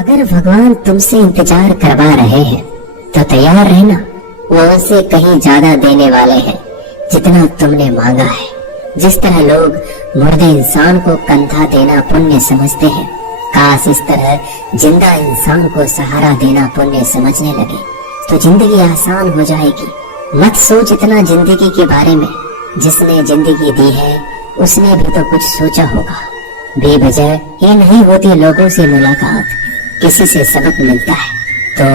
अगर भगवान तुमसे इंतजार करवा रहे हैं तो तैयार रहना। वो उनसे कहीं ज्यादा देने वाले हैं जितना तुमने मांगा है। जिस तरह लोग मुर्दे इंसान को कंधा देना पुण्य समझते हैं, काश इस तरह जिंदा इंसान को सहारा देना पुण्य समझने लगे तो जिंदगी आसान हो जाएगी। मत सोच इतना जिंदगी के बारे में। जिसने जिंदगी दी है उसने भी तो कुछ सोचा होगा। बेवजह ये नहीं होती लोगों से मुलाकात, किसी से सबक मिलता है तो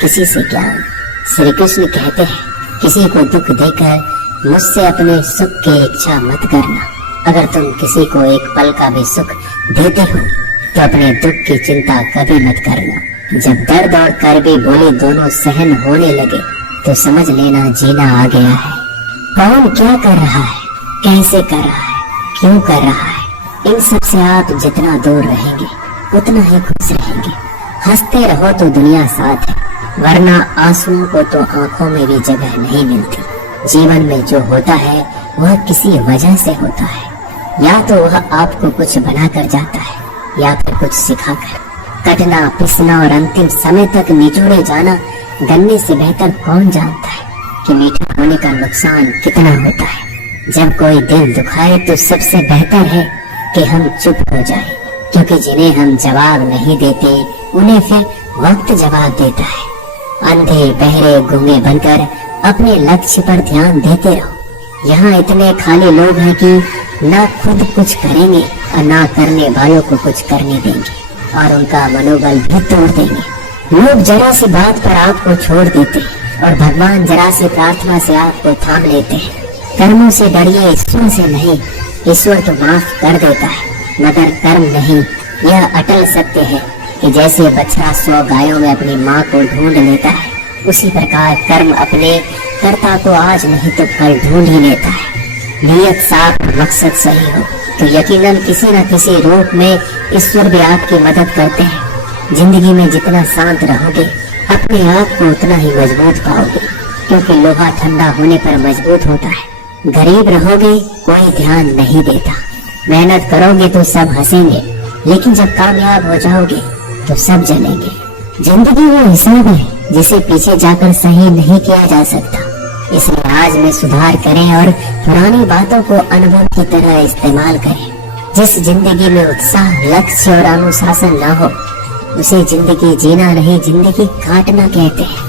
किसी से ज्ञान। श्री कृष्ण कहते हैं, किसी को दुख देकर मुझसे अपने सुख की इच्छा मत करना। अगर तुम किसी को एक पल का भी सुख देते हो तो अपने दुख की चिंता कभी मत करना। जब दर्द और कर्बी बोले दोनों सहन होने लगे तो समझ लेना जीना आ गया है। कौन क्या कर रहा है, कैसे कर रहा है, क्यों कर रहा है, इन सब से आप जितना दूर रहेंगे उतना ही खुश रहेंगे। हंसते रहो तो दुनिया साथ है, वरना आंसुओं को तो आंखों में भी जगह नहीं मिलती। जीवन में जो होता है वह किसी वजह से होता है। या तो वह आपको कुछ बनाकर जाता है या फिर कुछ सिखाकर। कटना, पिसना और अंतिम समय तक निचोड़े जाना गन्ने से बेहतर कौन जानता है कि मीठा होने का नुकसान कितना होता है। जब कोई दिल दुखाए तो सबसे बेहतर है कि हम चुप हो जाएं, क्योंकि जिन्हें हम जवाब नहीं देते उन्हें फिर वक्त जवाब देता है। अंधे बहरे गूंगे बनकर अपने लक्ष्य पर ध्यान देते रहो। यहाँ इतने खाली लोग हैं कि ना खुद कुछ करेंगे और ना करने वालों को कुछ करने देंगे और उनका मनोबल भी तोड़ देंगे। लोग जरा सी बात पर आपको छोड़ देते हैं और भगवान जरा सी प्रार्थना से आपको थाम लेते हैं। कर्मों से डरिए, ईश्वर से नहीं। ईश्वर तो माफ कर देता है मगर कर्म नहीं। यह अटल सत्य है कि जैसे बछड़ा 100 गायों में अपनी माँ को ढूंढ लेता है, उसी प्रकार कर्म अपने कर्ता को आज नहीं तो कल ढूंढ ही लेता है। नियत साफ, मकसद सही हो तो यकीनन किसी न किसी रूप में ईश्वर भी आपकी मदद करते हैं। जिंदगी में जितना शांत रहोगे अपने आप को उतना ही मजबूत पाओगे, क्योंकि लोहा ठंडा होने पर मजबूत होता है। गरीब रहोगे कोई ध्यान नहीं देता, मेहनत करोगे तो सब हंसेंगे, लेकिन जब कामयाब हो जाओगे तो सब जलेंगे। जिंदगी वो हिसाब है जिसे पीछे जाकर सही नहीं किया जा सकता। इसलिए आज में सुधार करें और पुरानी बातों को अनुभव की तरह इस्तेमाल करें। जिस जिंदगी में उत्साह, लक्ष्य और अनुशासन न हो उसे जिंदगी जीना नहीं, जिंदगी काटना कहते हैं।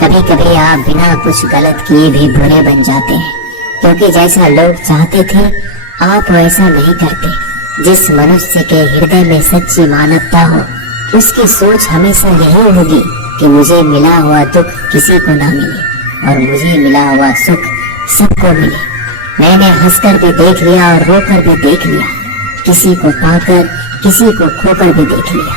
कभी कभी आप बिना कुछ गलत किए भी बुरे बन जाते हैं, क्योंकि जैसा लोग चाहते थे आप वैसा नहीं करते। जिस मनुष्य के हृदय में सच्ची मानवता हो उसकी सोच हमेशा यही होगी कि मुझे मिला हुआ दुख किसी को ना मिले और मुझे मिला हुआ सुख सबको मिले। मैंने हंसकर भी देख लिया और रोकर भी देख लिया, किसी को पाकर किसी को खोकर भी देख लिया।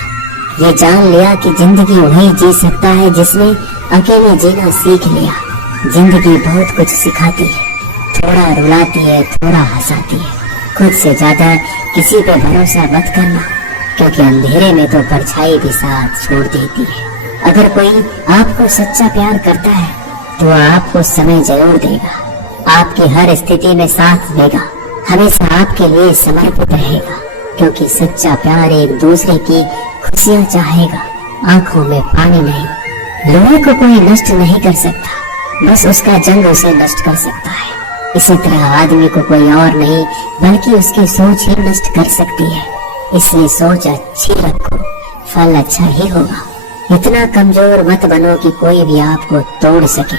ये जान लिया कि जिंदगी वही जी सकता है जिसने अकेले जीना सीख लिया। जिंदगी बहुत कुछ सिखाती है, थोड़ा रुलाती है, थोड़ा हंसाती है। खुद से ज्यादा किसी पे भरोसा मत करना, क्योंकि अंधेरे में तो परछाई भी साथ छोड़ देती है। अगर कोई आपको सच्चा प्यार करता है तो आपको समय जरूर देगा, आपकी हर स्थिति में साथ देगा, हमेशा आपके लिए समर्पित रहेगा, क्योंकि सच्चा प्यार एक दूसरे की खुशियाँ चाहेगा, आंखों में पानी नहीं। लोहे को कोई नष्ट नहीं कर सकता, बस उसका जंग उसे नष्ट कर सकता है। इसी तरह आदमी को कोई और नहीं बल्कि उसकी सोच ही नष्ट कर सकती है। इसलिए सोच अच्छी रखो, फल अच्छा ही होगा। इतना कमजोर मत बनो कि कोई भी आपको तोड़ सके,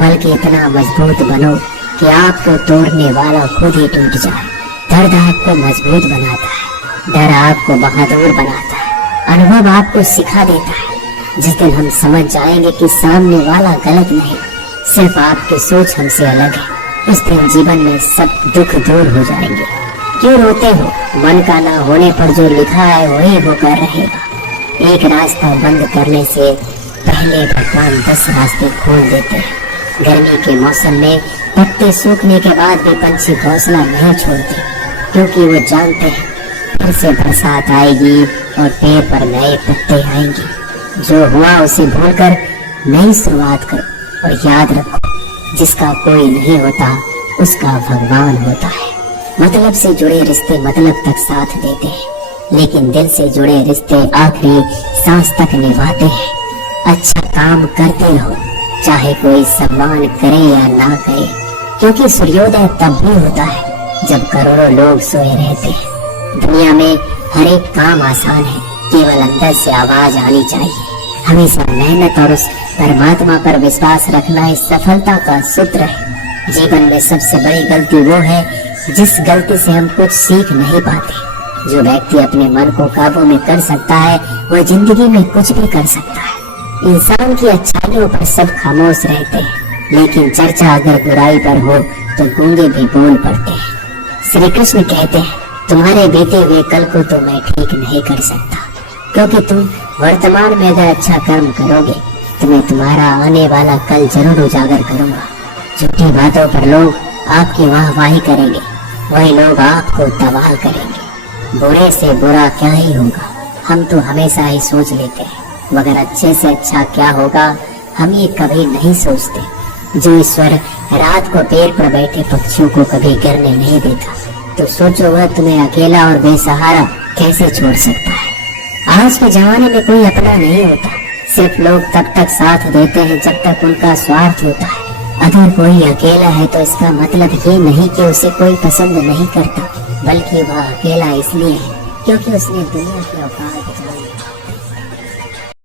बल्कि इतना मजबूत बनो कि आपको तोड़ने वाला खुद ही टूट जाए। दर्द आपको मजबूत बनाता है, डर आपको बहादुर बनाता है, अनुभव आपको सिखा देता है। जिस दिन हम समझ जाएंगे कि सामने वाला गलत नहीं, सिर्फ आपकी सोच हमसे अलग है, उस दिन जीवन में सब दुख दूर हो जाएंगे। क्यों रोते हो? मन का ना होने पर जो लिखा है वही होकर रहेगा। एक रास्ता बंद करने से पहले भगवान 10 रास्ते खोल देते हैं। गर्मी के मौसम में पत्ते सूखने के बाद भी पंछी घोंसला नहीं छोड़ते, क्योंकि वो जानते हैं फिर से बरसात आएगी और पेड़ पर नए पत्ते आएंगे। जो हुआ उसे भूलकर नई शुरुआत करो और याद रखो, जिसका कोई नहीं होता उसका भगवान होता है। मतलब से जुड़े रिश्ते मतलब तक साथ देते हैं, लेकिन दिल से जुड़े रिश्ते आखिरी सांस तक निभाते हैं। अच्छा काम करते रहो, चाहे कोई सम्मान करे या ना करे, क्योंकि सूर्योदय तब भी होता है जब करोड़ों लोग सोए रहते हैं। दुनिया में हर एक काम आसान है, केवल अंदर से आवाज आनी चाहिए। हमेशा मेहनत और उस परमात्मा पर विश्वास रखना इस सफलता का सूत्र है। जीवन में सबसे बड़ी गलती वो है जिस गलती से हम कुछ सीख नहीं पाते। जो व्यक्ति अपने मन को काबू में कर सकता है वह जिंदगी में कुछ भी कर सकता है। इंसान की अच्छाइयों पर सब खामोश रहते हैं, लेकिन चर्चा अगर बुराई पर हो तो गूंगे भी बोल पड़ते हैं। श्री कृष्ण कहते हैं, तुम्हारे बीते हुए कल को तो मैं ठीक नहीं कर सकता, क्योंकि तुम वर्तमान में अगर अच्छा कर्म करोगे तो मैं तुम्हारा आने वाला कल जरूर उजागर करूंगा। झूठी बातों पर लोग आपकी वाहवाही करेंगे, वही लोग आपको तबाह करेंगे। बुरे से बुरा क्या ही होगा, हम तो हमेशा ही सोच लेते हैं, मगर अच्छे से अच्छा क्या होगा हम ये कभी नहीं सोचते। जो ईश्वर रात को पेड़ पर बैठे पक्षियों को कभी गिरने नहीं देता, तो सोचो वह तुम्हें अकेला और बेसहारा कैसे छोड़ सकता है। आज के जमाने में कोई अपना नहीं होता, सिर्फ लोग तब तक साथ देते हैं जब तक उनका स्वार्थ होता है। अगर कोई अकेला है तो इसका मतलब ये नहीं कि उसे कोई पसंद नहीं करता, बल्कि वह अकेला इसलिए है क्योंकि उसने दुनिया की औकात